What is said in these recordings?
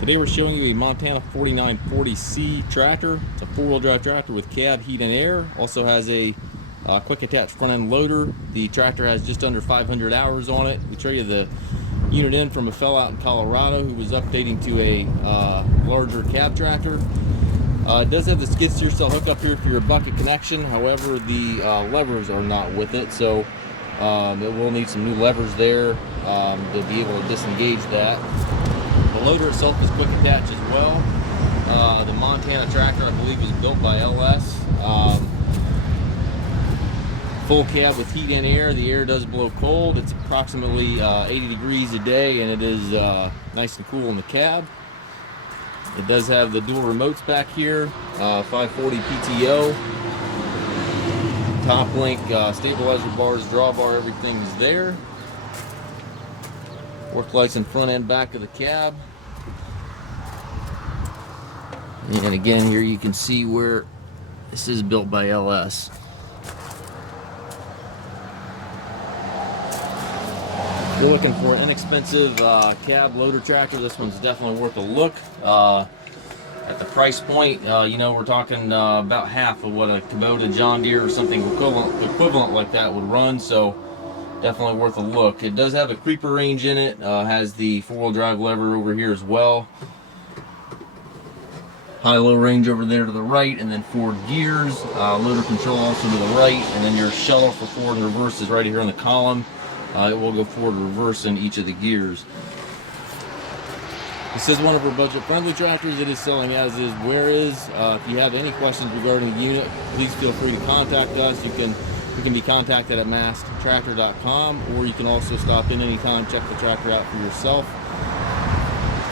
Today we're showing you a Montana 4940C tractor. It's a four-wheel drive tractor with cab, heat, and air. Also has a quick attach front end loader. The tractor has just under 500 hours on it. We trade you the unit in from a fella out in Colorado who was updating to a larger cab tractor. It does have the skid steer cell hookup here for your bucket connection. However, the levers are not with it, so it will need some new levers there to be able to disengage that. The loader itself is quick attach as well. The Montana tractor, I believe, was built by LS. Full cab with heat and air. The air does blow cold. It's approximately 80 degrees a day, and it is nice and cool in the cab. It does have the dual remotes back here, 540 PTO, top link, stabilizer bars, drawbar, everything's there. Work lights in front and back of the cab. And again, here you can see where this is built by LS. If you're looking for an inexpensive cab loader tractor, this one's definitely worth a look. At the price point, you know, we're talking about half of what a Kubota, John Deere, or something equivalent like that would run. So definitely worth a look. It does have a creeper range in it. Has the four-wheel drive lever over here as well. High-low range over there to the right, and then forward gears. Loader control also to the right, and then your shuttle for forward and reverse is right here in the column. It will go forward and reverse in each of the gears. This is one of our budget-friendly tractors. It is selling as is, where is. If you have any questions regarding the unit, please feel free to contact us. You can be contacted at masttractor.com, or you can also stop in anytime, check the tractor out for yourself.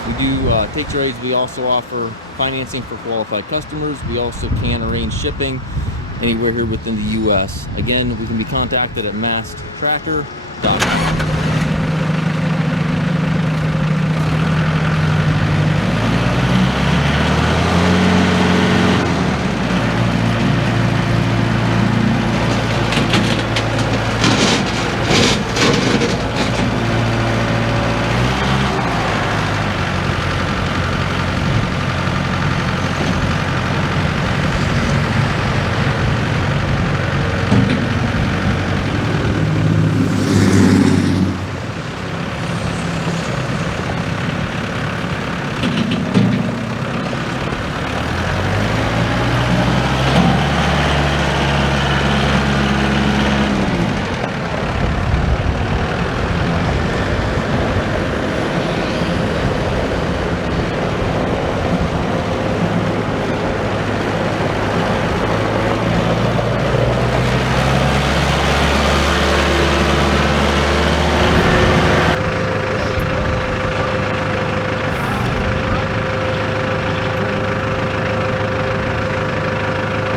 We do take trades. We also offer financing for qualified customers. We also can arrange shipping anywhere here within the U.S. Again, we can be contacted at masttractor.com.